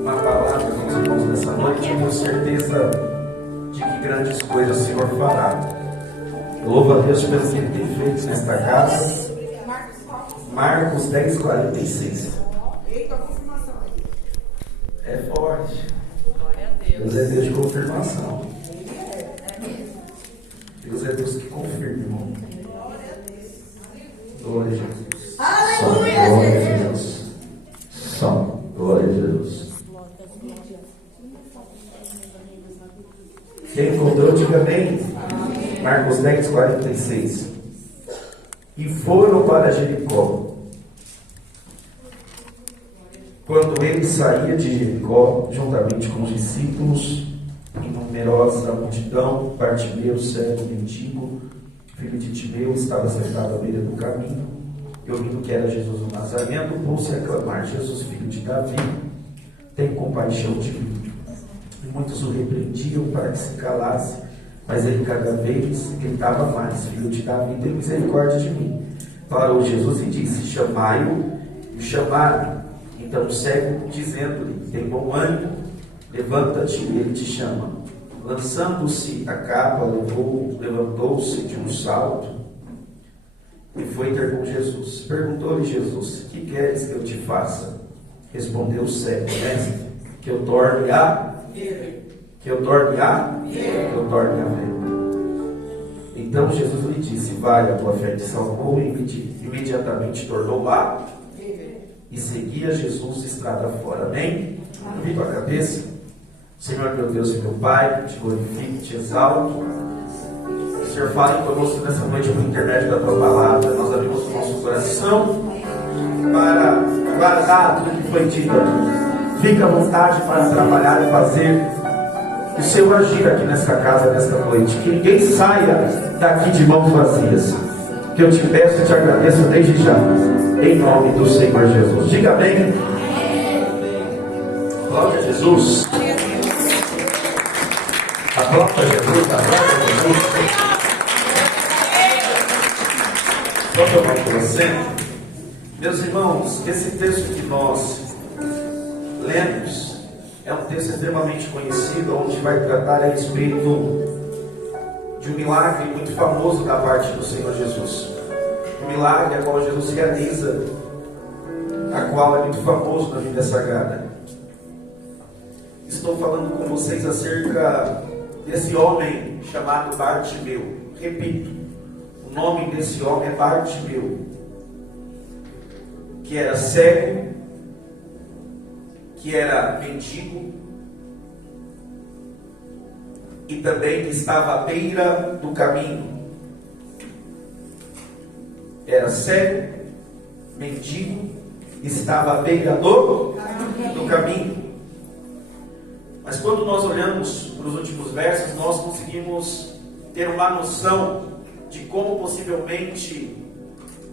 Uma palavra com os irmãos nessa noite. Eu tenho certeza de que grandes coisas o Senhor fará. Eu louvo a Deus pelo que Ele tem feito nesta casa. Marcos 10, 46. É forte. Deus é Deus de confirmação. Deus é Deus que confirma, irmão. Glória a Jesus. Aleluia, glória a Jesus. Só glória a Jesus. Quem encontrou, diga amém. Marcos 10, 46. E foram para Jericó. Quando ele saía de Jericó, juntamente com os discípulos, em numerosa multidão, Bartimeu, cego, mendigo, filho de Timeu, estava sentado à beira do caminho, e ouvindo que era Jesus o Nazareno, pôs-se a clamar: Jesus, filho de Davi, tem compaixão de mim. E muitos o repreendiam para que se calasse, mas ele cada vez gritava mais: Filho de Davi, tem misericórdia de mim. Parou Jesus e disse: Chamai-o. E chamaram. Então o cego, dizendo-lhe: Tem bom ânimo, levanta-te, e ele te chama. Lançando-se a capa, levantou-se de um salto e foi ter com Jesus. Perguntou-lhe Jesus: Que queres que eu te faça? Respondeu o cego: Mestre, que eu torne a ver. Que eu torne a ver. Então Jesus lhe disse: Vai, a tua fé te salvou. E imediatamente tornou a ver. E seguia Jesus estrada fora. Amém? Amém. Com a cabeça. Senhor, meu Deus e meu Pai, te glorifico, te exalto. O Senhor fale conosco nessa noite por intermédio da tua palavra. Nós abrimos o nosso coração para guardar tudo que foi dito aqui. Fica à vontade para trabalhar e fazer o seu agir aqui nesta casa, nesta noite. Que ninguém saia daqui de mãos vazias. Que eu te peço e te agradeço desde já, em nome do Senhor Jesus. Diga amém. Glória a Jesus. Aplauda Jesus, aplauda Jesus. Pode tomar por você. Meus irmãos, esse texto que nós lemos é um texto extremamente conhecido, onde vai tratar a respeito de um milagre muito famoso da parte do Senhor Jesus. Um milagre a qual Jesus realiza, a qual é muito famoso na Bíblia Sagrada. Estou falando com vocês acerca desse homem chamado Bartimeu. Repito, o nome desse homem é Bartimeu, que era cego, que era mendigo e também que estava à beira do caminho. Era cego, mendigo, estava à beira do caminho. Mas quando nós olhamos para os últimos versos, nós conseguimos ter uma noção de como possivelmente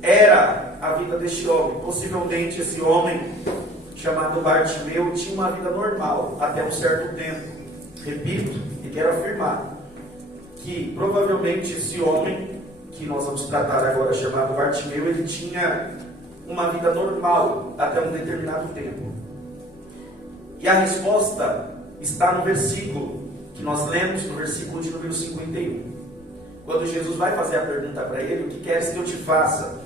era a vida deste homem. Possivelmente esse homem chamado Bartimeu tinha uma vida normal até um certo tempo. Repito e quero afirmar que provavelmente esse homem que nós vamos tratar agora, chamado Bartimeu, ele tinha uma vida normal até um determinado tempo. E a resposta está no versículo que nós lemos, no versículo de número 51. Quando Jesus vai fazer a pergunta para ele: O que queres que eu te faça?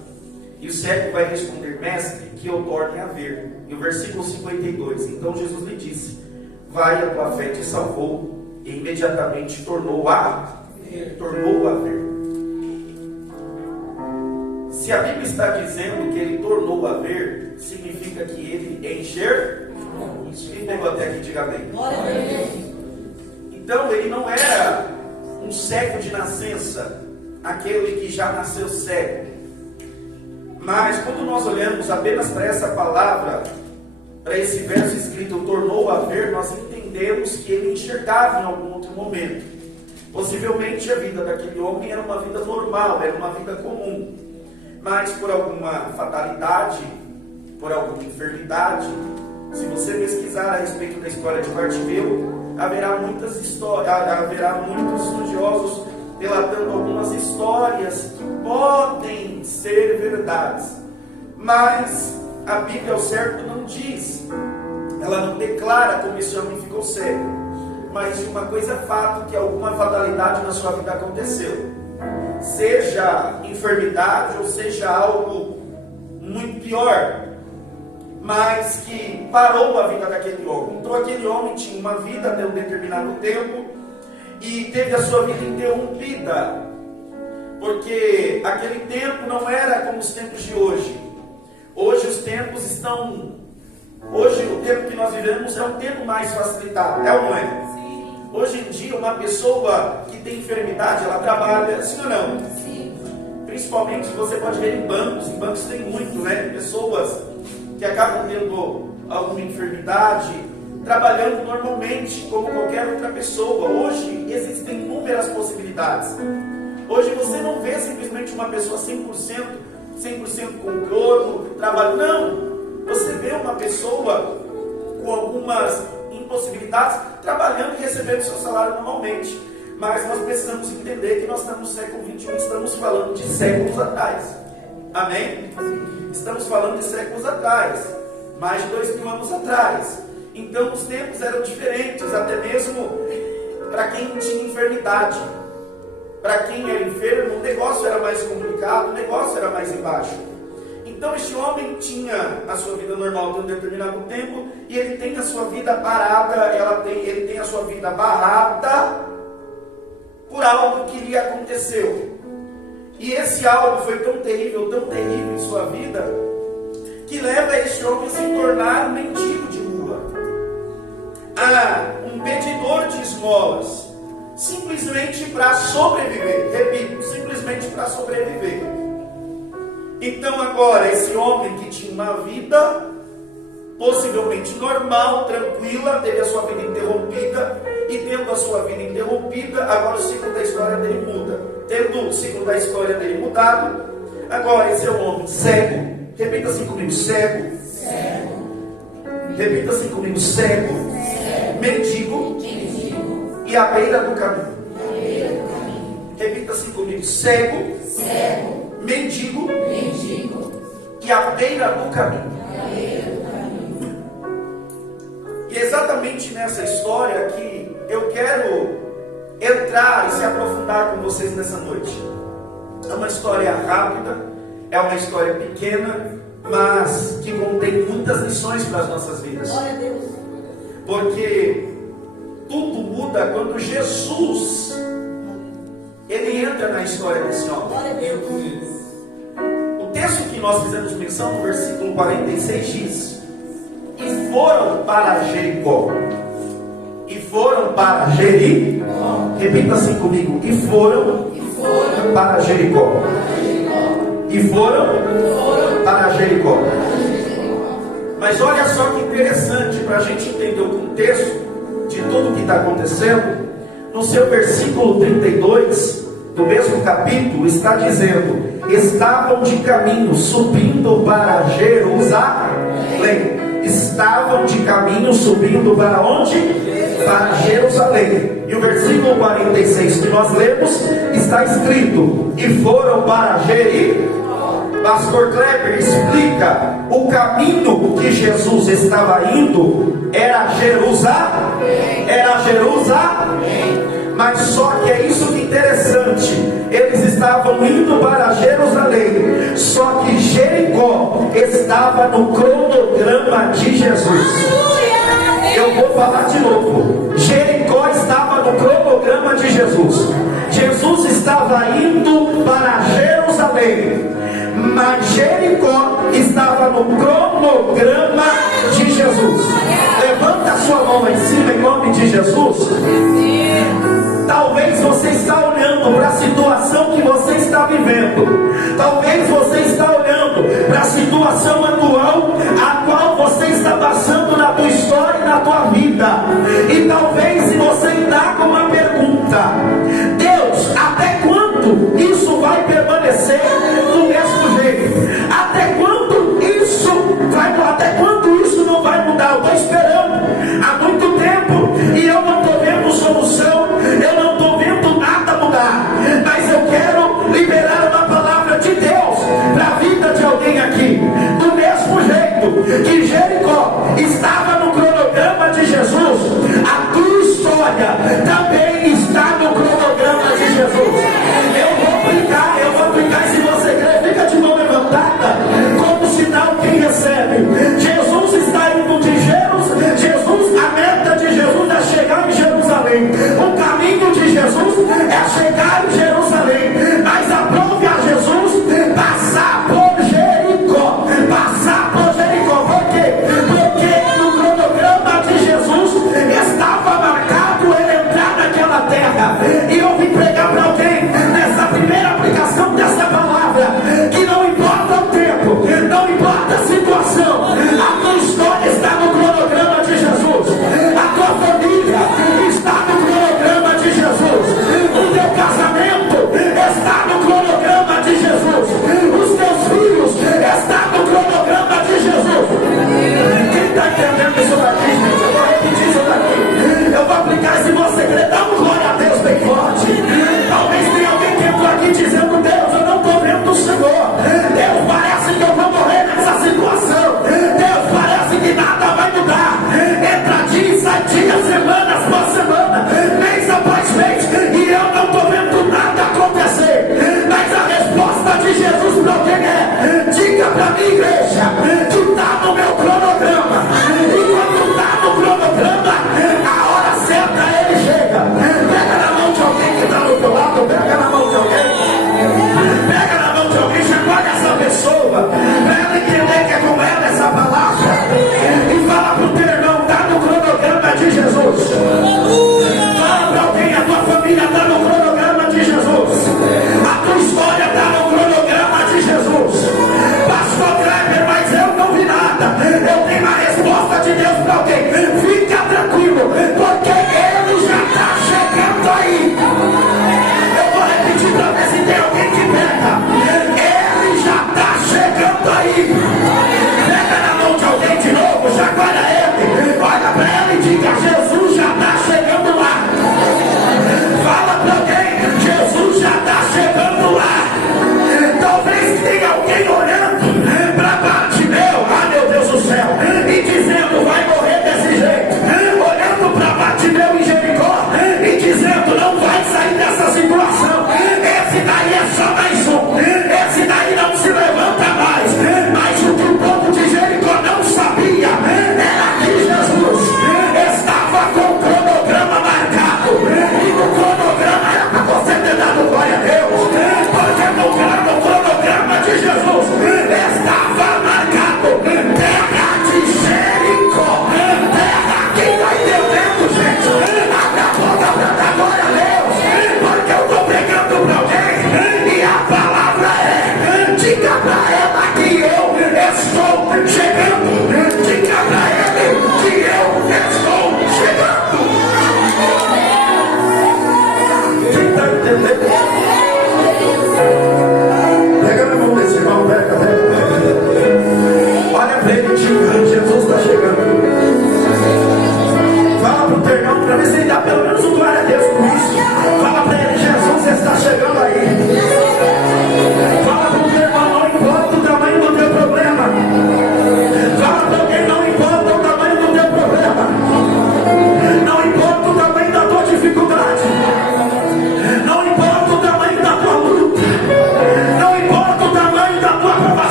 E o cego vai responder: Mestre, que eu torne a ver. E o versículo 52: Então Jesus lhe disse: Vai, a tua fé te salvou. E imediatamente tornou a ver. Se a Bíblia está dizendo que ele tornou a ver, significa que ele enxergou. Quem pegou até aqui, diga amém. Então ele não era um cego de nascença, aquele que já nasceu cego. Mas quando nós olhamos apenas para essa palavra, para esse verso escrito tornou a ver, nós entendemos que ele enxergava em algum outro momento. Possivelmente a vida daquele homem era uma vida normal, era uma vida comum. Mas por alguma fatalidade, por alguma enfermidade, se você pesquisar a respeito da história de Bartimeu, haverá muitas histórias, haverá muitos estudiosos relatando algumas histórias que podem ser verdades, mas a Bíblia ao certo não diz, ela não declara como esse homem ficou cego, mas de uma coisa é fato, que alguma fatalidade na sua vida aconteceu, seja enfermidade ou seja algo muito pior, mas que parou a vida daquele homem. Então aquele homem tinha uma vida até um determinado tempo e teve a sua vida interrompida, porque aquele tempo não era como os tempos de hoje. Hoje os tempos estão... Hoje o tempo que nós vivemos é um tempo mais facilitado, é ou não é? Sim. Hoje em dia uma pessoa que tem enfermidade, ela trabalha, sim ou não? Sim. Principalmente você pode ver em bancos tem muito, né? Pessoas que acabam tendo alguma enfermidade, trabalhando normalmente como qualquer outra pessoa. Hoje existem inúmeras possibilidades. Hoje você não vê simplesmente uma pessoa 100% com crono, trabalho, não. Você vê uma pessoa com algumas impossibilidades trabalhando e recebendo seu salário normalmente. Mas nós precisamos entender que nós estamos no século XXI, estamos falando de séculos atrás. Amém? Estamos falando de séculos atrás, mais de 2000 anos atrás. Então os tempos eram diferentes, até mesmo para quem tinha enfermidade. Para quem era enfermo, o negócio era mais complicado, o negócio era mais embaixo. Então este homem tinha a sua vida normal de um determinado tempo, e ele tem a sua vida parada, ele tem a sua vida barrada por algo que lhe aconteceu. E esse algo foi tão terrível em sua vida, que leva este homem a se tornar um mendigo de rua, um pedidor de esmolas, simplesmente para sobreviver. Repito, simplesmente para sobreviver. Então agora, esse homem que tinha uma vida possivelmente normal, tranquila, teve a sua vida interrompida, e tendo a sua vida interrompida, agora o ciclo da história dele muda. Tendo o ciclo da história dele mudado, agora esse é um homem cego. Repita assim comigo: cego. Cego. Repita assim comigo: cego. Cego. Mendigo. Mendigo. E à beira do caminho. À beira do caminho. Repita assim comigo: cego. Cego. Mendigo. Mendigo. E à beira do caminho. À beira do caminho. E é exatamente nessa história que eu quero entrar e se aprofundar com vocês nessa noite. É uma história rápida, é uma história pequena, mas que contém muitas lições para as nossas vidas. Glória a Deus. Porque tudo muda quando Jesus ele entra na história desse homem. Glória a Deus. O texto que nós fizemos menção, no versículo 46, diz: e foram para Jericó. E foram para Jericó. Repita assim comigo: e foram para Jericó. E foram para Jericó. Mas olha só que interessante, para a gente entender o contexto de tudo o que está acontecendo. No seu versículo 32 do mesmo capítulo está dizendo: estavam de caminho subindo para Jerusalém. Estavam de caminho subindo para onde? Para Jerusalém. E o versículo 46 que nós lemos está escrito: e foram para Jericó. Pastor Kleber explica: o caminho que Jesus estava indo era Jerusalém. Era Jerusalém. Mas só que é isso que é interessante, eles estavam indo para Jerusalém, só que Jericó estava no cronograma de Jesus. Eu vou falar de novo: Jericó estava no cronograma de Jesus. Jesus estava indo para Jerusalém, mas Jericó estava no cronograma de Jesus. Levanta a sua mão lá em cima em nome de Jesus. Talvez você está olhando para a situação que você está vivendo. Talvez você está olhando para a situação atual, a qual você está passando na tua história e na tua vida. E talvez se você está com uma pergunta: Deus, até quando isso vai permanecer do mesmo jeito? Até quando isso não vai mudar? Eu estou esperando há muito tempo e eu não estou vendo solução, eu não estou vendo nada mudar. Mas eu quero liberar uma palavra de Deus para a vida de alguém aqui. Do mesmo jeito Jericó estava no cronograma de Jesus, a tua história também está no cronograma de Jesus. Eu vou aplicar, se você crer, fica de mão levantada, como sinal quem recebe. Jesus está indo de Jesus, a meta de Jesus é chegar em Jerusalém. O caminho de Jesus é chegar em Jerusalém. Mas aprove a Jesus passar por Jericó. Por quê? Porque no cronograma de Jesus estava marcado ele entrar naquela terra. E eu vim pregar para alguém nessa primeira aplicação dessa palavra, que não importa o tempo, não importa a situação, a tua história está no cronograma de Jesus, a tua família está no cronograma de Jesus, o teu casamento está no cronograma de Jesus, os teus filhos estão no cronograma de Jesus. Quem está entendendo isso daqui, gente? Eu vou repetir isso daqui. Eu vou aplicar, se você crer, dá um glória a Deus bem forte. Talvez tenha alguém que entrou aqui dizendo: Deus, eu não estou vendo o Senhor. Deus, parece que eu vou morrer nessa situação. Deus, parece que nada vai mudar. Entra dia, sai dia, semana após semana, mês após mês, e eu não estou vendo nada acontecer. Mas a resposta de Jesus para alguém é: diga para mim, igreja, que está no meu cronograma. E quando está no cronograma, a hora certa ele chega. Pega na mão de alguém que está do teu lado, pega na mão de alguém. Pega na mão de alguém, chacoalha essa pessoa, para ela entender que é com ela essa palavra. E fala para o teu irmão: está no cronograma de Jesus. Fala para alguém: a tua família está no cronograma de Jesus. A tua história está no cronograma de Jesus. Pastor Kleber, mas eu não vi nada. Eu tenho uma resposta de Deus para alguém. Fica tranquilo, porque ele já está chegando aí. Eu vou repetir para ver se tem alguém que pega. Ele já está chegando aí. Pega na mão de alguém de novo, chacoalha ele, olha para ela e diga: Jesus já está chegando lá. Fala para alguém: Jesus já está chegando lá. Talvez tenha alguém olhando para Bartimeu, meu Deus do céu, e dizendo: vai morrer desse jeito. Olhando para Bartimeu em Jericó e dizendo: não vai sair dessa situação. Esse daí é só mais um. Esse daí não se levanta mais. Mas o que o povo de Jericó não sabia era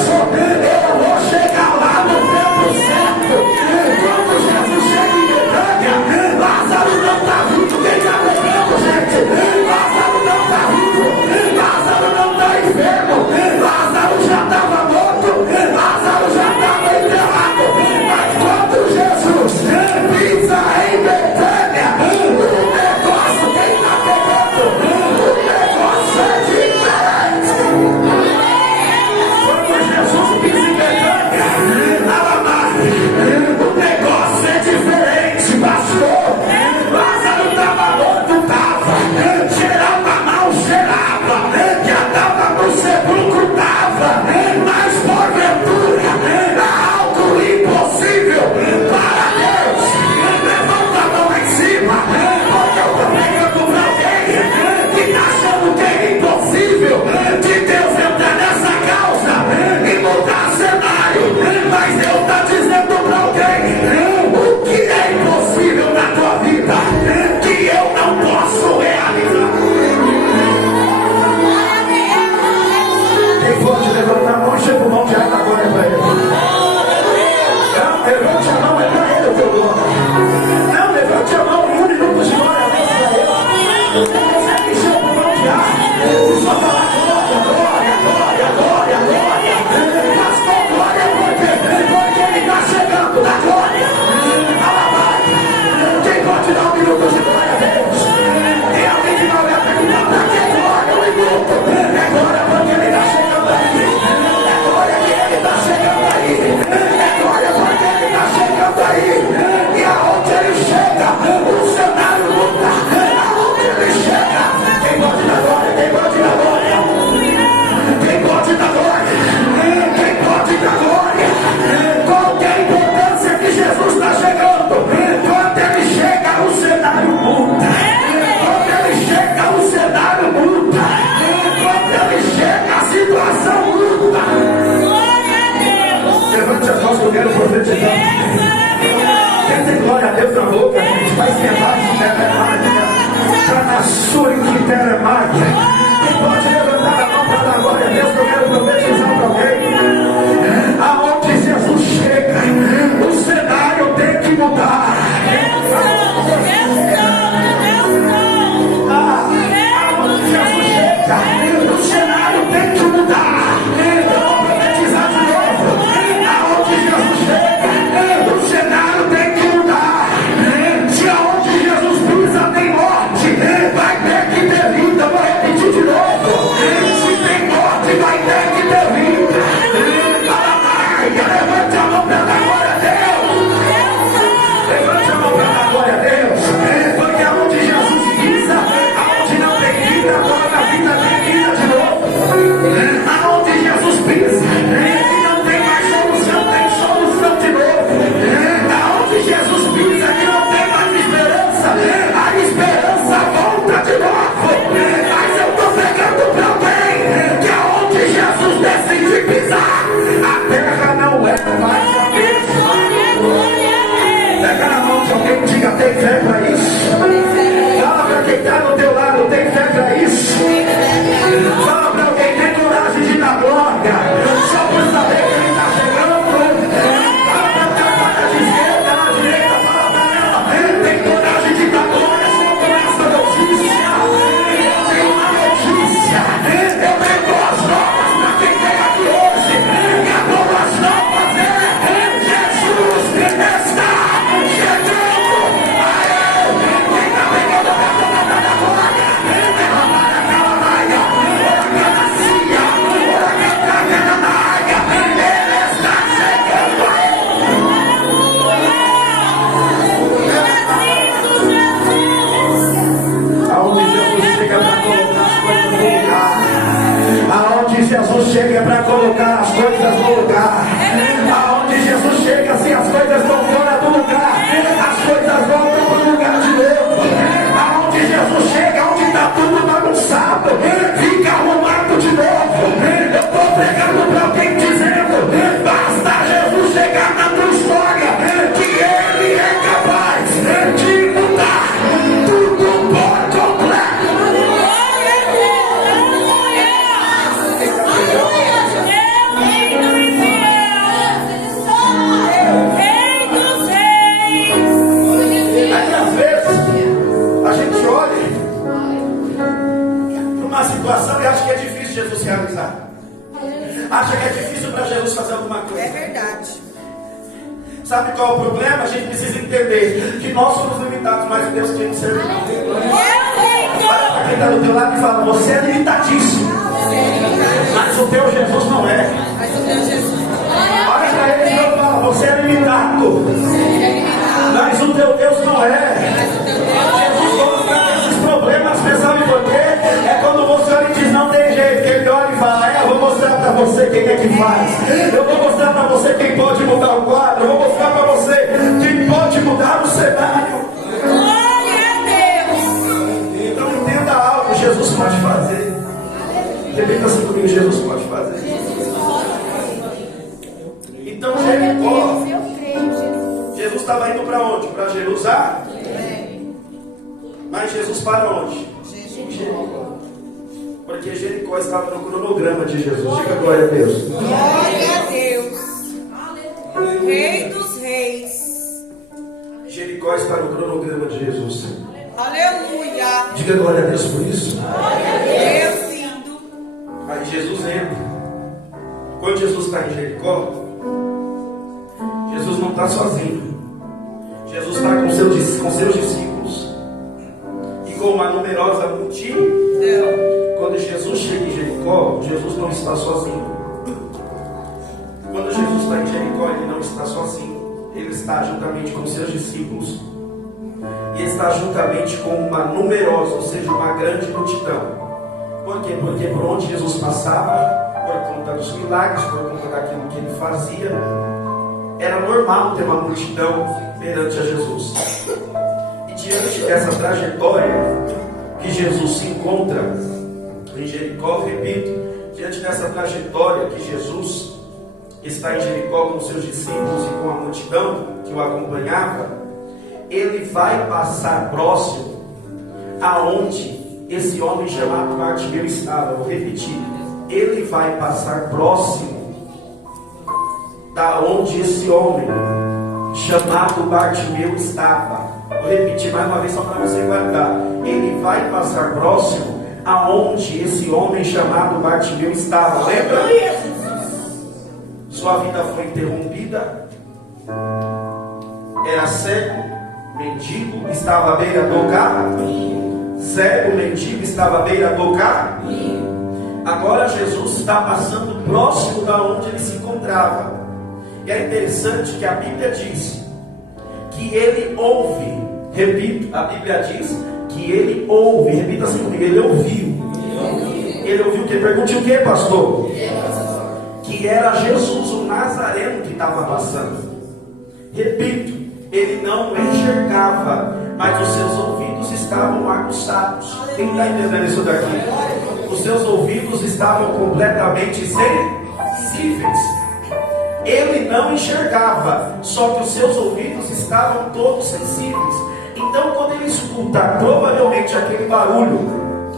descanso, eu vou chegar lá no tempo certo. Quando Jesus chega em Betânia, Lázaro não está vivo. Quem está pegando, gente? Lázaro não está vivo, Lázaro não está enfermo, Lázaro já estava morto, Lázaro já estava enterrado. Mas quando Jesus pisa em Betânia, o negócio, quem está pegando? O negócio é diferente. Quando Jesus pisa em Betânia, o negócio é diferente, pastor. Lázaro estava morto, estava, cheirava mal, cheirava, já estava no sepulcro, estava, mas porventura há algo impossível para Deus. Levanta a mão lá em cima, porque eu estou pregando para alguém que está achando que é impossível de Deus entrar nessa causa e mudar cenário. Mas Deus está dizendo para alguém: o que é impossível na tua vida que eu não posso realizar. Quem pode levantar a mão, chega o mão de água agora para ele. Não, levante a mão, é para ele o teu nome. Não, levante a mão, 1 minuto de glória a Deus para ele. Você que chega o mão de água, só falar glória, glória, glória, glória, glória. Pastor, glória, porque ele está chegando da glória. Quem pode dar 1 minuto de glória a Deus? Tem alguém que não vai perguntar para que glória, 1 minuto? É glória porque ele está chegando aí. É glória que ele está chegando aí. É glória porque ele está chegando aí. E aonde ele chega, o cenário muda. Aonde ele chega, quem pode dar glória? Quem pode dar glória? Quem pode dar glória? Quem pode dar glória? Qual que é a importância que Jesus está chegando? Quando ele chega, o cenário muda. Quando ele chega, o cenário muda. Quando ele chega, a situação muda. Levante as mãos que eu quero profetizar. Quem tem glória a Deus na boca, gente, vai esquentar de telemagem. Está na sua telemagem. Quem pode levantar a mão para dar glória a Deus, que eu quero profetizar para alguém. Aonde Jesus chega, o cenário tem que mudar. Aonde Jesus chega, o cenário tem que mudar. Eu vou profetizar de novo. Aonde Jesus chega, o cenário tem que mudar. Se aonde Jesus pisa tem morte, vai ter que ter vida. Vou repetir de novo. Se tem morte, vai ter que ter vida. Levante a mão para dar glória a Deus. Levante a mão para dar glória a Deus. Porque aonde Jesus pisa, aonde não tem vida, toda a vida tem vida de novo. Aonde Jesus pisa, e não tem mais solução, tem solução de novo. Aonde Jesus pisa, que não tem mais esperança, a esperança volta de novo. Mas eu estou pregando para alguém que aonde Jesus decide pisar, a terra não é mais a mesma. Pega na mão de alguém e diga: tem fé para isso? Fala para quem está do teu lado: tem fé para isso? Fala para alguém: tem coragem de dar glória só por saber que ele está chegando? Fala para quem está na esquerda, na direita, fala para ela: tem coragem de dar glória só por essa notícia? Eu tenho uma notícia, eu tenho boas novas para quem tem aqui hoje. E as boas novas é: Jesus está chegando. Quem está pegando a glória? Aonde Jesus chega para colocar as coisas no lugar. Aonde Jesus chega, se as coisas estão fora do lugar, as coisas voltam para o lugar de novo. Aonde Jesus chega, onde está tudo bagunçado, fica arrumado de novo. Eu estou pregando para alguém dizendo: basta Jesus chegar na tua história, que Ele é capaz de mudar tudo por completo. realizar. Acha que é difícil para Jesus fazer alguma coisa. É verdade. Sabe qual é o problema? A gente precisa entender que nós somos limitados, mas Deus tem que ser limitado. Para quem está do teu lado e fala, você é limitadíssimo. Mas o teu Jesus não é. Olha para ele e fala, você é limitado. Mas o teu Deus não é. Jesus coloca esses problemas, você sabe por quê? É quando você olha e diz, não tem jeito. Que ele olha e fala, eu vou mostrar para você quem é que faz. Eu vou mostrar para você quem pode mudar o quadro. Eu vou mostrar para você quem pode mudar o cenário. Glória a Deus. Então entenda algo, Jesus pode fazer. Repita assim comigo, Jesus pode fazer. Então Jericó, Jesus estava indo para onde? Para Jerusalém. Mas Jesus para onde? Jericó. Porque Jericó estava no cronograma de Jesus. Diga glória a Deus. Glória a Deus. Rei dos reis. Jericó está no cronograma de Jesus. Aleluia. Diga glória a Deus por isso. Glória a Deus, lindo. Aí Jesus entra. Quando Jesus está em Jericó, Jesus não está sozinho. Jesus está com seus discípulos e com uma numerosa multidão. Quando Jesus chega em Jericó, Jesus não está sozinho. Quando Jesus está em Jericó, ele não está sozinho. Ele está juntamente com seus discípulos e está juntamente com uma numerosa, ou seja, uma grande multidão. Por quê? Porque por onde Jesus passava, por conta dos milagres, por conta daquilo que ele fazia, era normal ter uma multidão perante a Jesus. E diante dessa trajetória que Jesus se encontra em Jericó, repito, diante dessa trajetória que Jesus está em Jericó com seus discípulos e com a multidão que o acompanhava, ele vai passar próximo aonde esse homem chamado Bartimeu estava. Vou repetir, ele vai passar próximo da onde esse homem chamado Bartimeu estava. Vou repetir mais uma vez só para você guardar. Ele vai passar próximo aonde esse homem chamado Bartimeu estava. Lembra? Sua vida foi interrompida. Era cego, mendigo, estava à beira do caminho. Cego, mendigo, estava à beira do caminho. Agora Jesus está passando próximo da onde ele se encontrava. E é interessante que a Bíblia diz que ele ouve. Repito, a Bíblia diz que ele ouve. Repita assim comigo, ele ouviu. Ele ouviu o que? Pergunte o que, pastor? Que era Jesus, o Nazareno, que estava passando. Repito, ele não enxergava, mas os seus ouvidos estavam aguçados. Quem está entendendo isso daqui? Os seus ouvidos estavam completamente sensíveis. Ele não enxergava, só que os seus ouvidos estavam todos sensíveis. Então, quando ele escuta provavelmente aquele barulho,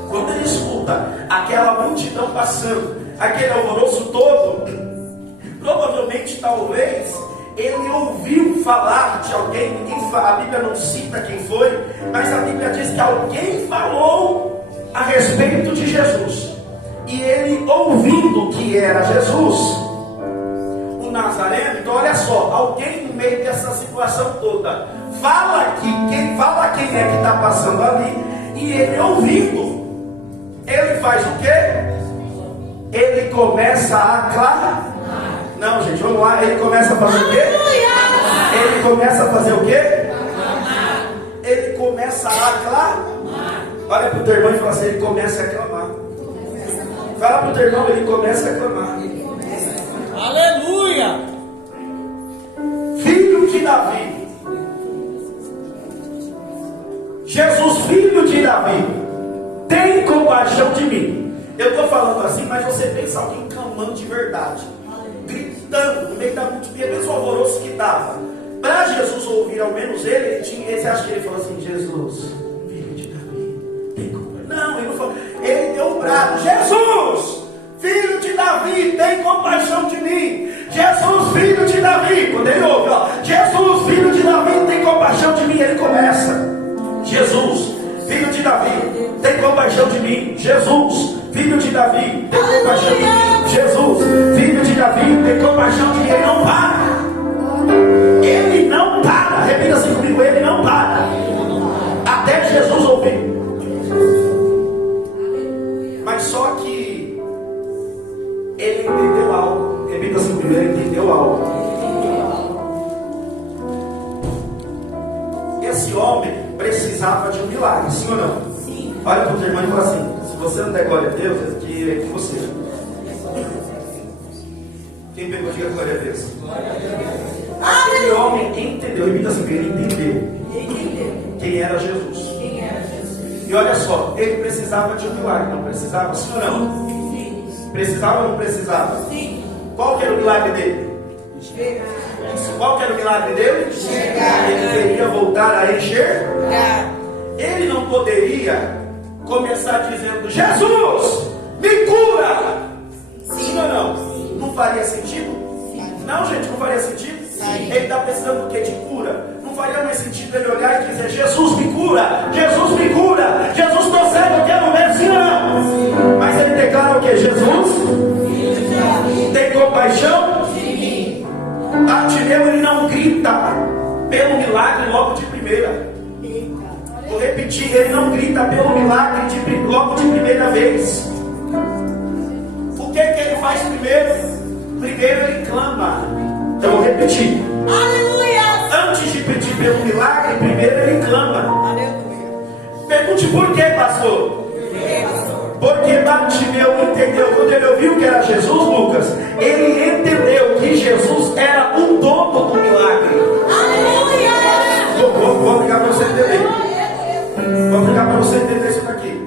quando ele escuta aquela multidão passando, aquele alvoroço todo, provavelmente, talvez, ele ouviu falar de alguém. A Bíblia não cita quem foi, mas a Bíblia diz que alguém falou a respeito de Jesus. E ele, ouvindo que era Jesus, o Nazareno, então olha só, alguém no meio dessa situação toda fala quem é que está passando ali, e ele ouvindo, ele faz o quê? Ele começa a clamar. Não, gente, vamos lá. Ele começa a fazer o quê? Ele começa a fazer o quê? Ele começa a clamar. Olha para o teu irmão e fala assim: ele começa a clamar. Fala para o teu irmão, ele começa a clamar. Aleluia! Filho de Davi. Jesus, filho de Davi, tem compaixão de mim. Eu estou falando assim, mas você pensa alguém clamando de verdade, gritando no meio da multidão, mesmo o alvoroço que estava. Para Jesus ouvir, ao menos você acha que ele falou assim: Jesus, filho de Davi, tem compaixão? Não, ele não falou. Ele deu um brado: Jesus, filho de Davi, tem compaixão de mim. Jesus, filho de Davi. Quando ele ouve, ó, Jesus, filho de Davi, tem compaixão de mim, ele começa: Jesus, filho de Davi, tem compaixão de mim. Jesus, filho filho de Davi, tem compaixão de mim. Jesus, filho de Davi, tem compaixão de mim. Ele não para. Ele não para. Repita assim comigo, ele não para. Até Jesus ouvir. Mas só que ele entendeu algo. Repita assim comigo, ele entendeu algo. Esse homem precisava de um milagre, sim ou não? Sim. Olha para o teu irmão e fala assim: se você não der glória a Deus, é que é com você. Quem pegou, diga glória a Deus. Aquele homem entendeu, repita assim, ele entendeu quem era Jesus. E olha só, ele precisava de um milagre, não precisava, sim ou não? Sim. Precisava ou não precisava? Sim. Qual que era o milagre dele? Qual que era o milagre dele? Ele queria voltar a enxergar. Ele não poderia começar dizendo: Jesus, me cura. Sim ou não? Não faria sentido? Não, gente, não faria sentido. Ele está precisando do que? De cura. Não faria mais sentido ele olhar e dizer: Jesus, me cura. Jesus, me cura. Jesus, estou cego, eu quero ver. Sim ou não? Mas ele declara o que? Jesus tem compaixão. Bartimeu, ele não grita pelo milagre logo de primeira. Vou repetir, ele não grita pelo milagre logo de primeira vez. O que ele faz primeiro? Primeiro ele clama. Então vou repetir. Aleluia! Antes de pedir pelo milagre, primeiro ele clama. Aleluia! Pergunte por quê, pastor? Porque Bartimeu entendeu, quando ele ouviu que era Jesus, Lucas, ele entendeu que Jesus era o dono do milagre. Aleluia! Vou ligar para você entender. Vou ligar para você entender isso daqui.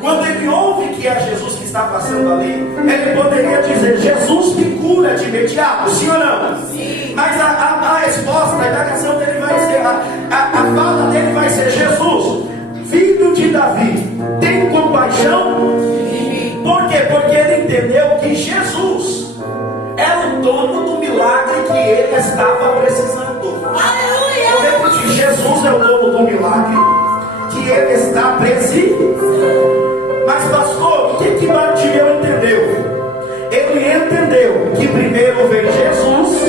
Quando ele ouve que é Jesus que está passando ali, ele poderia dizer: Jesus me cura de imediato, sim ou não? Sim. Mas a resposta, a indagação dele vai ser, a fala dele vai ser: Jesus, filho de Davi, tem compaixão? Por quê? Porque ele entendeu que Jesus era o dono do milagre que ele estava precisando. Aleluia! Eu repetir, Jesus é o dono do milagre que ele está precisando. Mas pastor, o que Bartimeu entendeu? Ele entendeu que primeiro vem Jesus.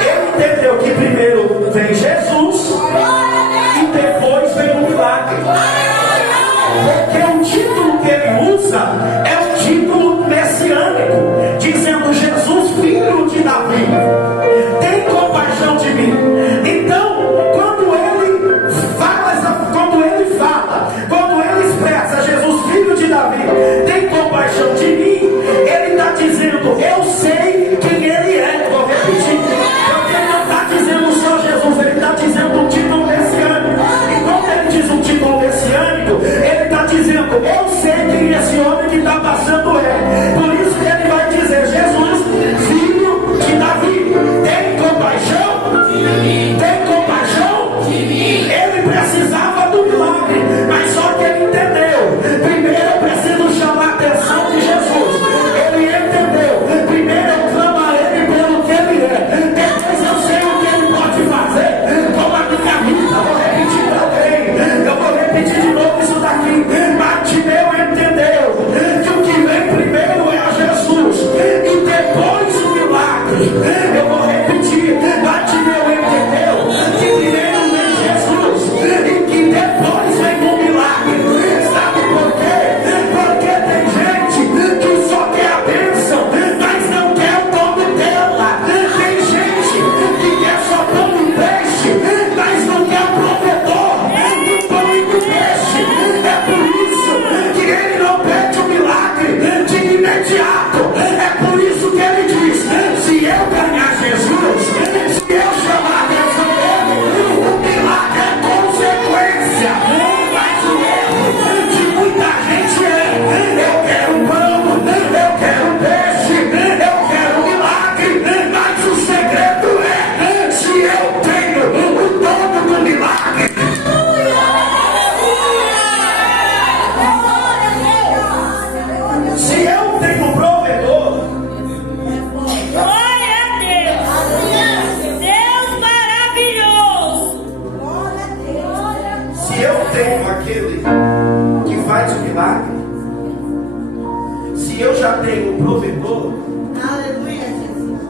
Ele entendeu que primeiro vem Jesus e depois vem o milagre. Porque o título que ele usa é um título messiânico, dizendo: Jesus, filho de Davi, tem compaixão de mim. Então, quando ele expressa Jesus, filho de Davi, tem compaixão de mim, ele está dizendo: eu sei quem ele é. Vou repetir, porque ele não está dizendo só Jesus, ele está dizendo um título messiânico. E quando ele diz um título messiânico, ele está dizendo: eu sei quem esse homem que está passando é. Por isso que ele vai dizer: Jesus, filho de Davi, tem compaixão? Tem compaixão? Ele precisava do milagre, mas só que ele entendeu. Primeiro eu preciso chamar a atenção de Jesus. Ele entendeu. Primeiro eu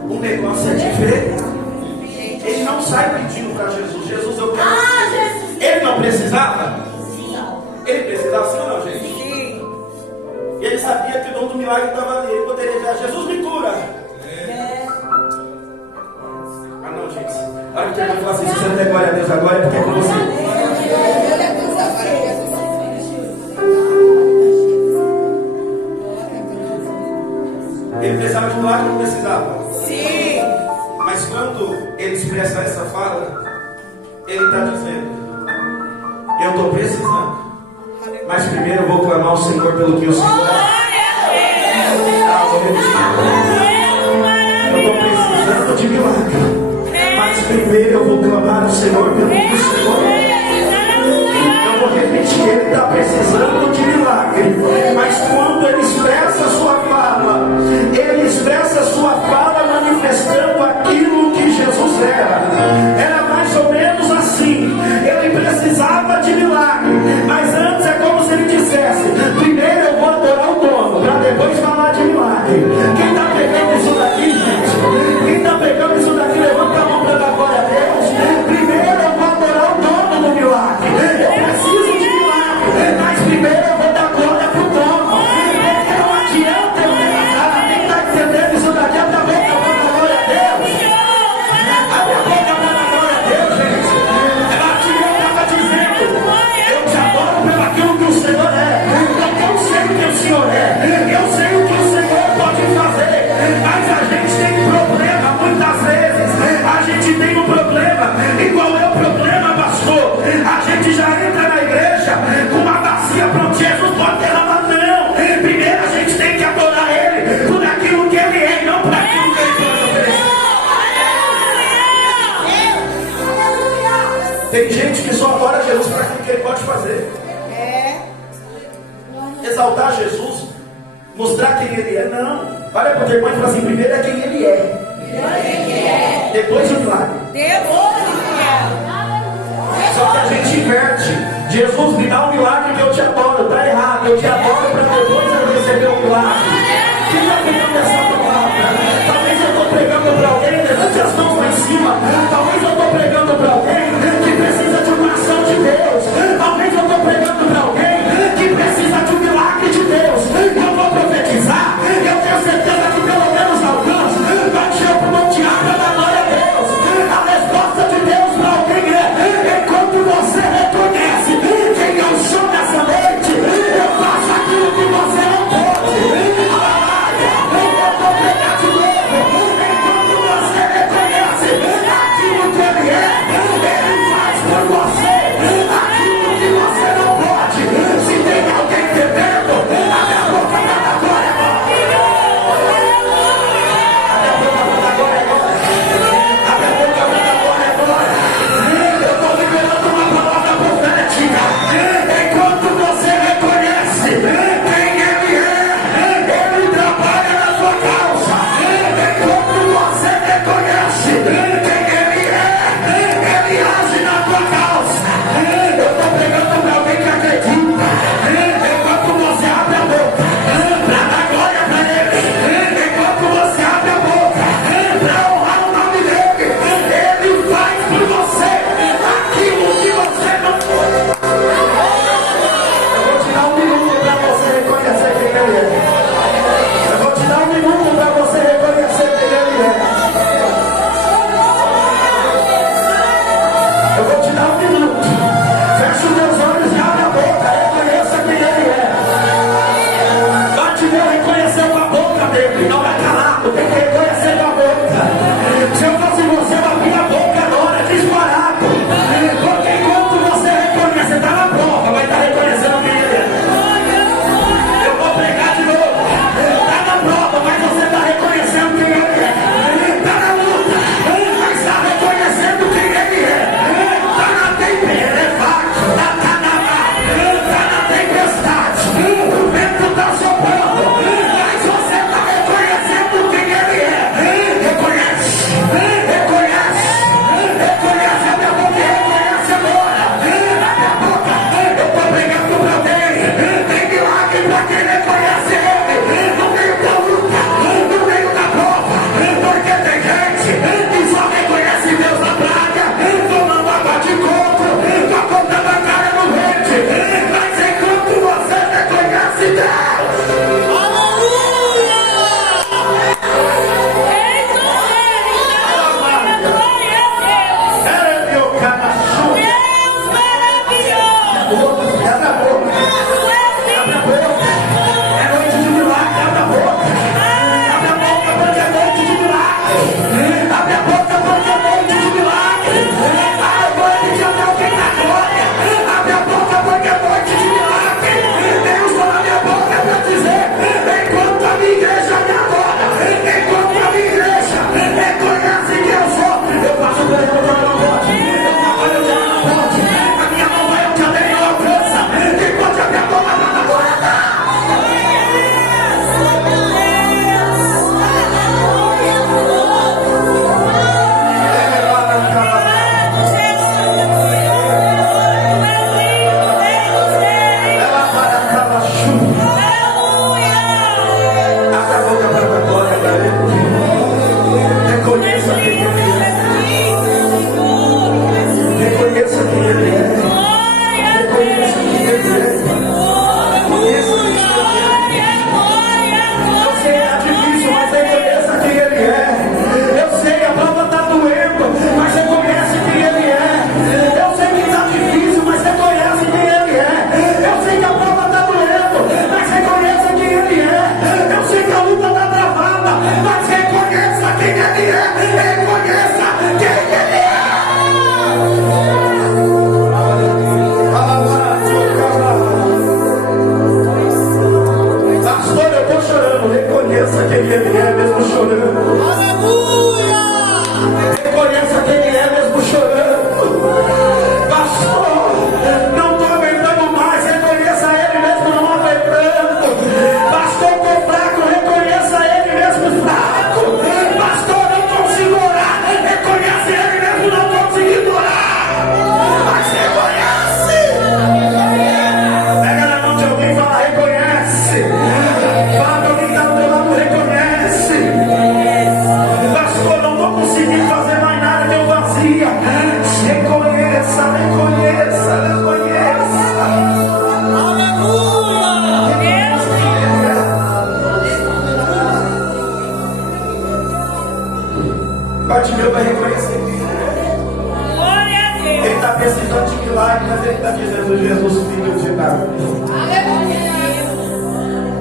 o negócio é diferente. Ele não sai pedindo para Jesus: Jesus, eu quero você. Ele não precisava? Ele precisava, sim ou não, gente? Sim. E ele sabia que o dom do milagre estava ali. Ele poderia dizer: Jesus, me cura. Ah, não, gente. A hora que ele fala assim: se você der glória a Deus agora, é porque é com você. Ele precisava de milagre ou não precisava? Sim. Mas quando ele expressa essa fala, ele está dizendo: eu estou precisando, mas primeiro eu vou clamar ao Senhor pelo que o Senhor é. Eu estou precisando de milagre, mas primeiro eu vou clamar ao Senhor pelo que o Senhor é. Eu vou repetir: ele está precisando de milagre, mas quando ele expressa a sua fala, ele expressa a sua fala manifestando aquilo que Jesus era mais ou menos assim. Ele precisava de milagre, mas antes é como se ele dissesse: primeiro eu vou adorar o dono, para depois falar de milagre. Quem está pegando isso daqui, gente? Quem está pegando isso daqui, levanta a mão para dar glória a Deus. Primeiro eu vou adorar o dono do milagre. Eu preciso de milagre, mas primeiro eu vou dar glória para o dono. Porque não adianta eu pensar. Quem está entendendo isso daqui, abre a boca para dar glória a Deus. Abre a boca para dar glória a Deus, gente. Ela estava dizendo: eu te adoro pelo aquilo que o Senhor é. Porque eu sei o que o Senhor é. Eu sei o que o Senhor pode fazer. Mas a gente tem um problema, muitas vezes. A gente tem um problema. E qual é o problema, pastor? A gente já entra na igreja com uma bacia pronta. Jesus pode derramar, não. Primeiro a gente tem que adorar Ele por aquilo que Ele é, e não por aquilo que Ele pode oferecer. Tem gente que só adora Jesus para aquilo que Ele pode fazer. Exaltar Jesus, mostrar quem Ele é, não. Olha para o teu irmão e fala assim: primeiro é quem Ele é, depois o milagre. Só que a gente inverte. Jesus, me dá um milagre que eu te adoro. Está errado, eu te adoro para depois eu receber o milagre. Quem está pegando essa palavra? Talvez eu estou pregando para alguém, levante as mãos lá em cima. Talvez eu estou pregando para alguém que precisa de uma ação de Deus. Talvez eu estou pregando para alguém que precisa de um milagre de Deus. Eu vou profetizar, eu tenho certeza que pelo menos alguns bate eu para o teatro da glória a Deus. A resposta de Deus para alguém é: enquanto você reconhece quem eu sou nessa noite, eu faço aquilo que você não pode. Eu vou pregar de novo. Enquanto você reconhece aquilo que Ele é, Ele faz por você aquilo que você não pode. Se tem alguém bebendo, abre a boca para dar glória agora. Abre a boca para dar glória agora. Abre a boca para dar glória agora. Eu estou liberando uma palavra profética. Enquanto você reconhece quem Ele é, Ele trabalha na sua causa. Enquanto você reconhece quem Ele é, Ele age na tua causa. Eu estou pregando para alguém que acredita. Enquanto você abre a boca para dar glória para Ele, enquanto você abre a boca para honrar o nome dEle, Ele faz por você aquilo que você não pode. Eu vou te dar um minuto para você reconhecer quem Ele é. Eu vou te dar um minuto para você reconhecer quem Ele é. Eu vou te dar um minuto. Fecha os meus olhos e abre a boca. Reconheça quem Ele é. Bate nele, reconhecer com a boca dele. Não vai calado, tem que reconhecer com a boca. Se eu fosse você, eu abria a boca agora, disparado. Porque enquanto você reconhece, está na prova, vai estar reconhecendo quem Ele é. Eu vou pregar de novo. Está na prova, mas você está reconhecendo quem Ele é. Está na luta, mas está reconhecendo quem Ele é. Está na tempestade, está na tempestade. O vento está soprando, mas você está reconhecendo quem Ele é. mesmo chorando. Aleluia! Reconheça quem Ele é mesmo chorando. Pastor, não estou aguentando mais. Reconheça Ele mesmo não aguentando. Pastor, estou fraco. Reconheça Ele mesmo fraco. Pastor, não consigo orar. Reconheça Ele mesmo não conseguindo orar. Mas reconhece. Pega na mão de alguém e fala: reconhece. Fala para alguém que está do teu lado: reconhece. Pastor, não estou conseguindo fazer mais nada, deu vazia. Reconheça, reconheça, reconheça. Bartimeu vai reconhecer. Glória a Deus! Ele está precisando de milagre, mas ele está dizendo: Jesus, filho de Davi.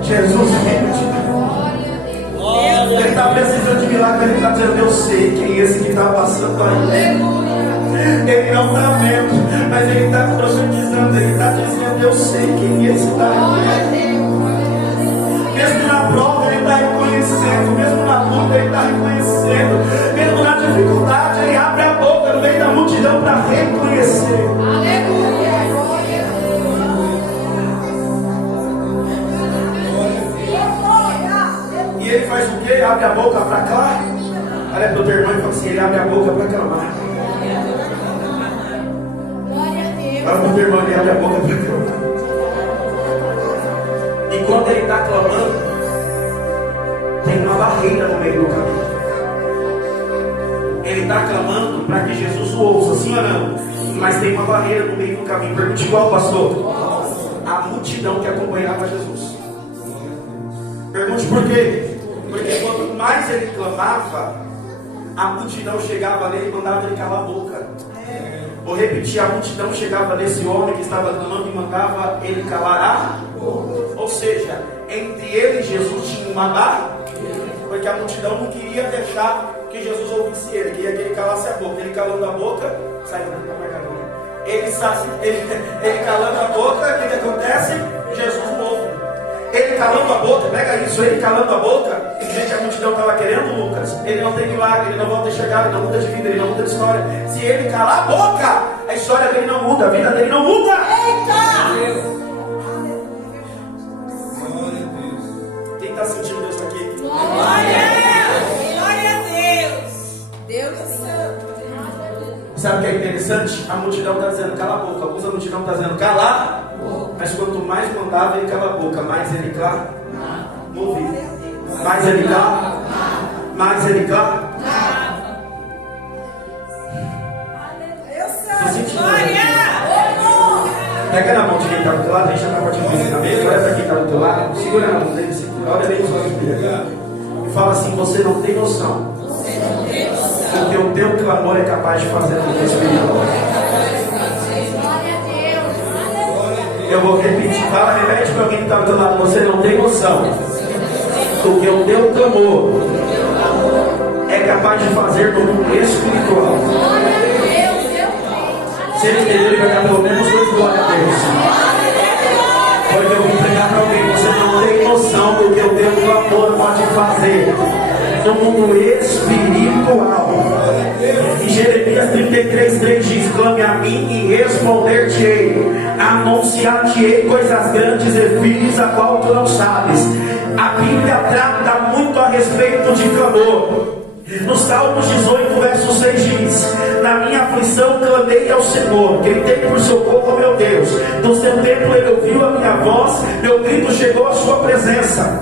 Jesus, filho de Davi. Ele está precisando de milagre, mas ele está dizendo: eu sei quem é esse que está passando aí. Ele não está vendo, mas ele está profetizando. Ele está dizendo: eu sei quem esse está aqui. Mesmo na prova ele está reconhecendo, mesmo na luta ele está reconhecendo, mesmo na dificuldade ele abre a boca no meio da multidão para reconhecer. E ele faz o quê? Abre a boca para clamar. Olha para o teu irmão e fala assim: ele abre a boca para clamar. Olha para o teu irmão, ele abre a boca para clamar. E quando ele está clamando, tem uma barreira no meio do caminho. Ele está clamando para que Jesus o ouça, sim ou não? Mas tem uma barreira no meio do caminho. Pergunte qual, pastor? A multidão que acompanhava Jesus. Pergunte por quê? Porque quanto mais ele clamava, a multidão chegava nele e mandava ele calar a boca. Vou repetir: a multidão chegava nesse homem que estava clamando e mandava ele calar a boca. Ou seja, entre ele e Jesus tinha uma barra, porque a multidão não queria deixar que Jesus ouvisse ele, queria que ele calasse a boca. Ele calando a boca, sai ele calando a boca, o que acontece? Jesus ouve. Ele calando a boca, pega isso, ele calando a boca. Gente, a multidão estava querendo Lucas. Ele não tem milagre, ele não volta a enxergar, ele não muda de vida, ele não muda de história. Se ele calar a boca, a história dele não muda, a vida dele não muda. Eita! Quem está sentindo Deus aqui? Glória a Deus! Glória a Deus! Deus é santo! Sabe o que é interessante? A multidão está dizendo: cala a boca. Alguns da multidão está dizendo: cala. Mas quanto mais mandava ele cala a boca, mais ele cala. Mais ele cala. Mais ele cala. Pega na mão de quem está do teu lado, deixa na parte do ensinamento, olha para quem está do teu lado, segura na mão dele, olha bem nos olhos dele e fala assim: você não tem noção do que o teu clamor é capaz de fazer no teu espiritual. Eu vou repetir, fala, repete para alguém que está do teu lado: você não tem noção do que o teu clamor é capaz de fazer no mundo espiritual. Se ele entender, ele vai dar pelo menos 2 glórias a Deus. Porque eu vou pregar para alguém: você não tem noção do que o teu clamor pode fazer no mundo espiritual. E Jeremias 33:3 diz: clame a mim e responder-te-ei, anunciar-te-ei coisas grandes e firmes a qual tu não sabes. A Bíblia trata muito a respeito de clamor. No Salmos 18, verso 6 diz: na minha aflição clamei ao Senhor, gritei por socorro, meu Deus. Do seu templo ele ouviu a minha voz, meu grito chegou à sua presença,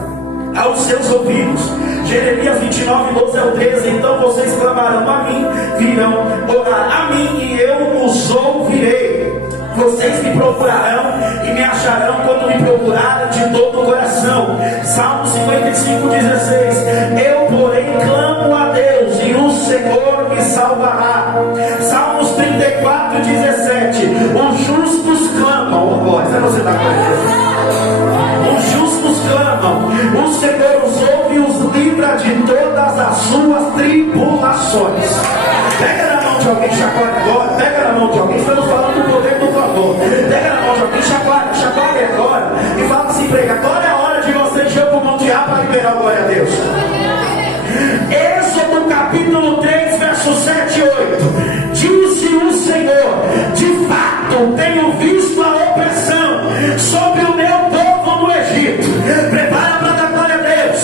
aos seus ouvidos. Jeremias 29:12 ao 13: então vocês clamarão a mim, virão orar a mim e eu os ouvirei. Vocês me procurarão e me acharão quando me procurarem de todo o coração. Salmo 55:16: eu porém clamo a Deus e o Senhor me salvará. Salmos 34:17: os justos clamam. Você não se dá conta? Os justos clamam, o Senhor os ouve e os livra de todas as suas tribulações. Pega na mão de alguém, chacoalha agora. Pega na mão de alguém, estamos falando do poder do clamor. Pega na mão de alguém, chacoalha agora. E fala assim para ele: agora é a hora de você encher o pulmão de ar para liberar o glória a Deus. tenho visto a opressão sobre o meu povo no Egito. Prepara para dar glória a Deus.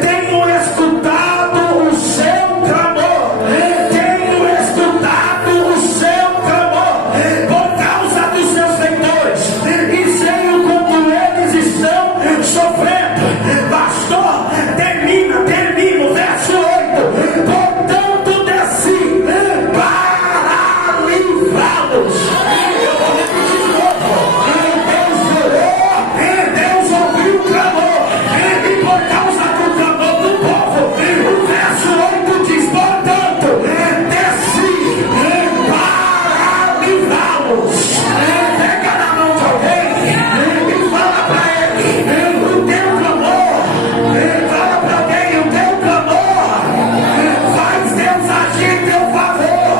Tenho escutado o seu clamor. Tenho escutado o seu clamor por causa dos seus feitores. E sei o quanto eles estão sofrendo. Pastor, termino, verso 8. Portanto, desci para livrá-los. Eu vou repetir de novo. Deus jurou, Deus ouviu o clamor. E por causa do clamor do povo, o verso 8 diz: portanto, desci para livrá-los. Pega na mão de alguém e fala para ele o teu clamor. Fala para alguém o teu clamor. Faz Deus agir em teu favor.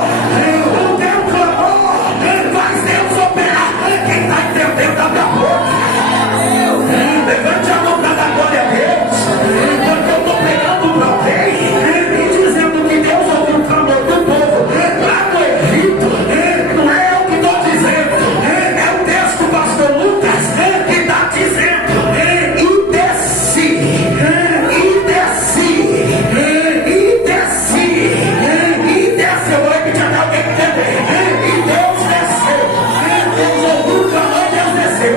O teu clamor faz Deus operar. Quem está entendendo a minha boca? Levante a mão para dar glória a Deus. Porque eu estou pregando para alguém e dizendo que Deus ouviu o clamor do povo lá no Egito. Não é eu que estou dizendo, é o texto, pastor Lucas, que está dizendo: e desci, eu vou repetir até alguém entender. E Deus desceu. Deus ouviu o clamor e Deus desceu.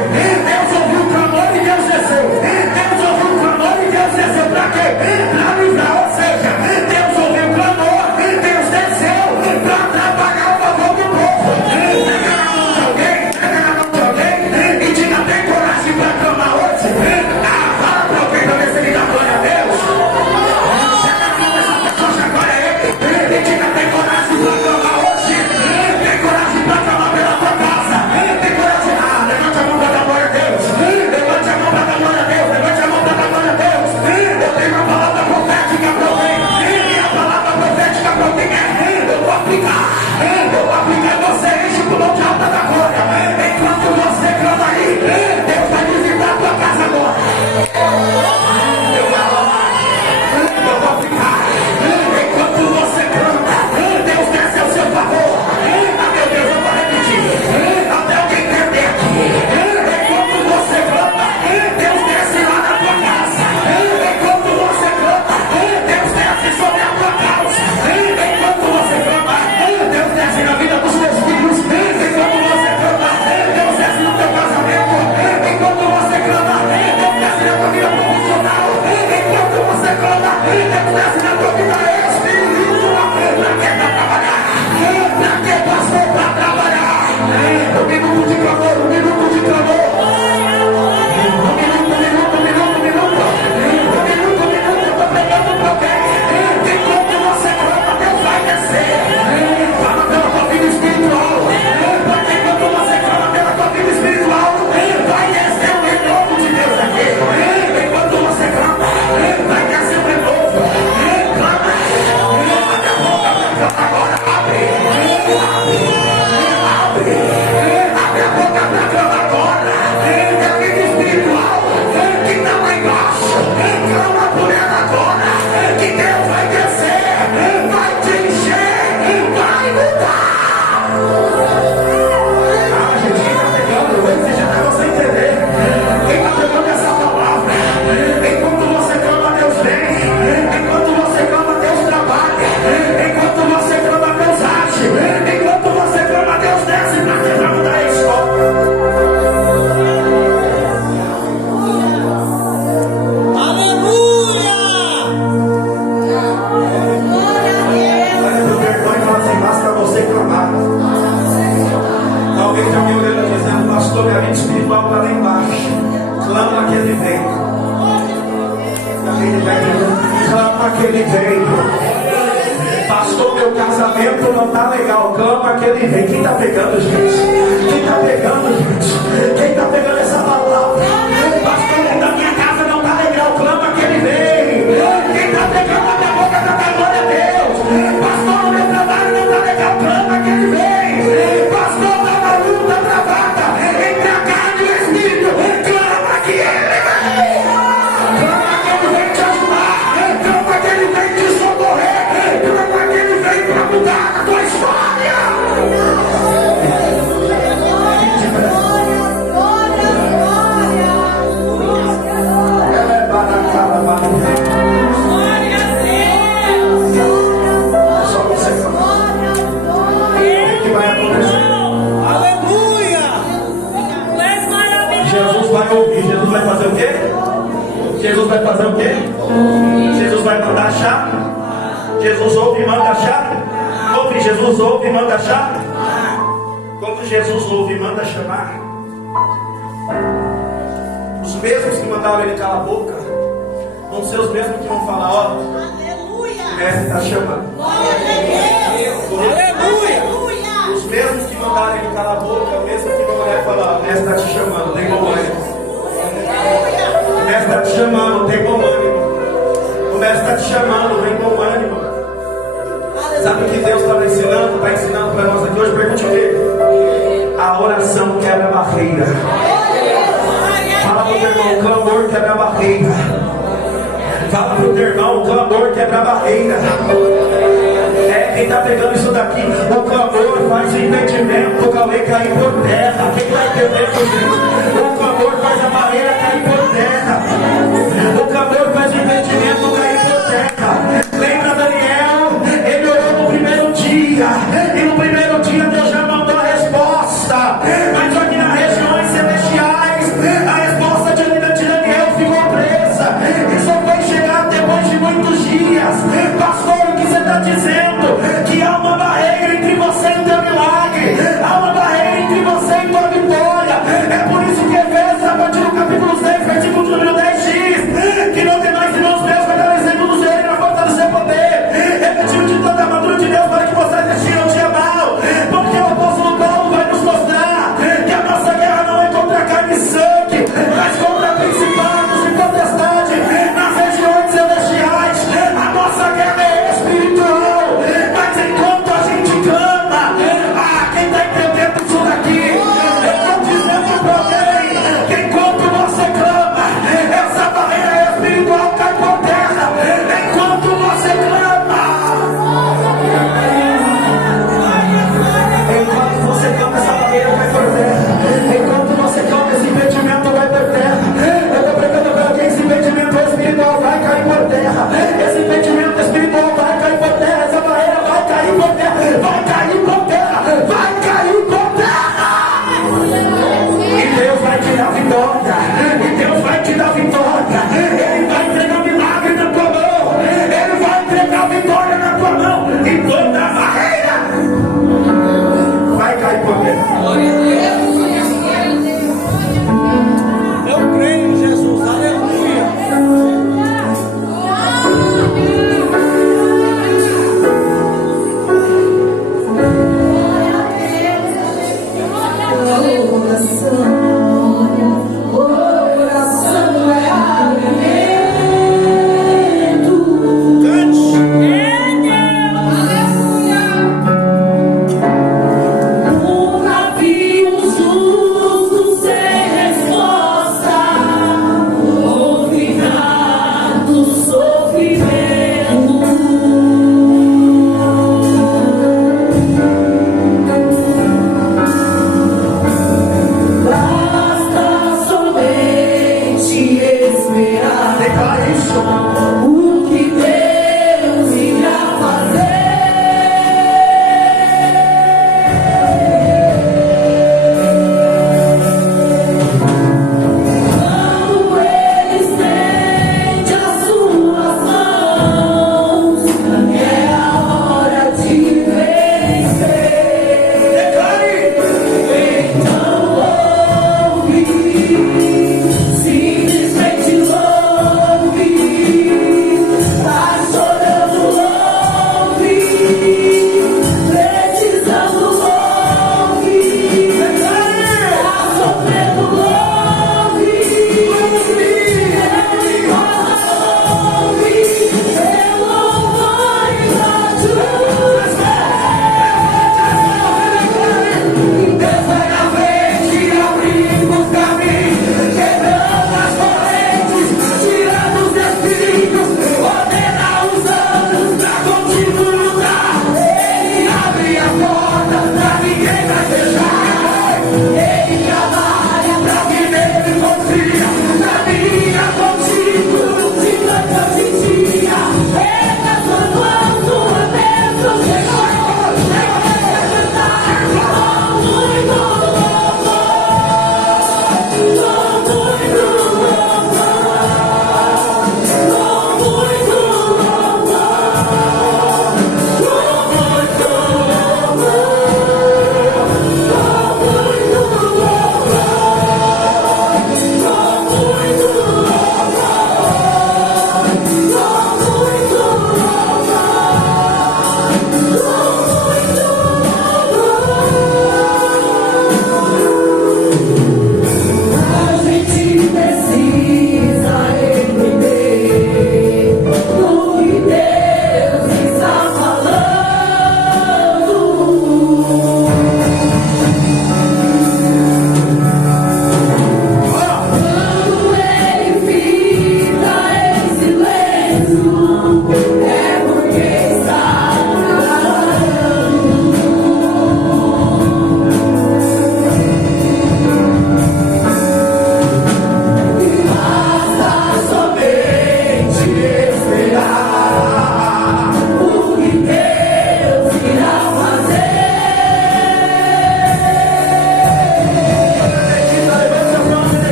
Deus ouviu o clamor e Deus desceu. Deus ouviu o clamor e Deus desceu. Para quê? Para livrar. Ou seja, Deus ouviu o clamor, Deus desceu para trabalhar o favor do povo. Pega na mão de alguém e diga: tem coragem para clamar hoje? Fala para alguém para ver se ele dá glória a Deus. Pega na mão dessa pessoa, chacoalha ele e diga: tem coragem para clamar hoje? Tem coragem para clamar pela tua casa? Tem coragem? Levante a mão para dar glória a Deus. Levante a mão para dar glória a Deus. Levante a mão para dar glória a Deus. Eu tenho uma palavra profética para alguém. E a palavra profética para alguém é: eu vou aplicar. Eu vou aplicar em você. Enche o pulmão de alta da glória. Enquanto você clama aí, Deus vai visitar a tua casa agora. Eu vou aplicar. Enquanto você canta, Deus desce ao seu favor. Meu Deus, eu vou repetir até alguém entender aqui. Enquanto você canta, Deus desce lá na tua casa. Enquanto você canta, Deus desce sobre a tua causa. Enquanto você canta, Deus desce na vida dos teus filhos. Enquanto você canta, Deus desce no teu casamento. Enquanto você canta, Deus desce na tua vida profissional. Enquanto você canta, Deus desce na tua vida espiritual. Pra que pra trabalhar? Pra que, pastor? Pra trabalhar. Um minuto de clamor, um minuto de clamor. Um minuto. Eu tô pregando pra alguém. Enquanto você clama, Deus vai descer. Fala pela tua vida espiritual. Porque enquanto você clama pela tua vida espiritual, vai descer o renovo de Deus aqui. Enquanto você clama, vai descer o renovo. Clama. Abre a boca pra clamar agora. Abre a boca pra clamar agora. É a vida espiritual que está lá embaixo. Clama por ela agora. Que Deus vai descer, vai te encher, vai mudar. Gente, quem está pegando? Você já dá você entender. Quem está pegando essa palavra? Enquanto você clama, Deus vem. Enquanto você clama, Deus trabalha. Enquanto você clama, Deus age. Enquanto você clama, Deus desce para mudar a história. Olha pro teu irmão e fala assim: basta você clamar. Alguém está me olhando dizendo: pastor, minha vida espiritual está lá embaixo. Clama que ele vem. Clama que ele vem. Pastor, meu casamento não está legal. Clama que ele vem. Quem está pegando, gente? Quem está pegando, gente? Quem está pegando essa palavra? Pastor, da minha casa não está legal. Clama que ele vem. Quem está pegando a minha boca para dar glória a Deus? Pastor, o meu trabalho não está legal. Clama que ele vem. Pastor, está uma luta travada entre a carne e o espírito. Clama que ele vem. Clama que ele vem te ajudar. Clama que ele vem te socorrer. Clama que ele vem para mudar a tua história. Jesus ouve e manda chamar. Ouve, Jesus ouve e manda chamar. Quando Jesus ouve e manda chamar, os mesmos que mandaram ele calar a boca vão ser os mesmos que vão falar: ó, o mestre está chamando. Aleluia. Os mesmos que mandaram ele calar a boca, os mesmos que vão olhar e falar: o mestre está te chamando, tem bom ânimo. O mestre está te chamando, tem bom ânimo. O mestre está te chamando, vem com ânimo. Sabe o que Deus está ensinando? Está ensinando para nós aqui hoje. Pergunte o quê? A oração quebra a barreira. Fala para o teu irmão: o clamor quebra a barreira. Fala para o teu irmão: o clamor quebra a barreira. É, quem está pegando isso daqui, o clamor faz o impedimento do Cauê cair por terra. Quem está entendendo isso? O clamor faz a barreira cair por terra. O clamor faz o impedimento cair por terra. Lembra Daniel? Ele orou no primeiro dia, e no primeiro dia Deus já mandou a resposta. Mas só que nas regiões celestiais, a resposta de Daniel ficou presa. E só foi chegar depois de muitos dias. Pastor, o que você está dizendo? Que há uma barreira entre você e o teu milagre. Há uma barreira entre você e tua vitória. É por isso que Efésios, a partir do capítulo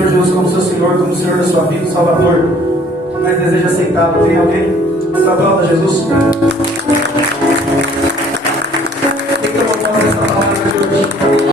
Senhor Jesus como seu Senhor, como o Senhor da sua vida, Salvador, mas deseja aceitá-lo. Tem alguém? Aplauda Jesus.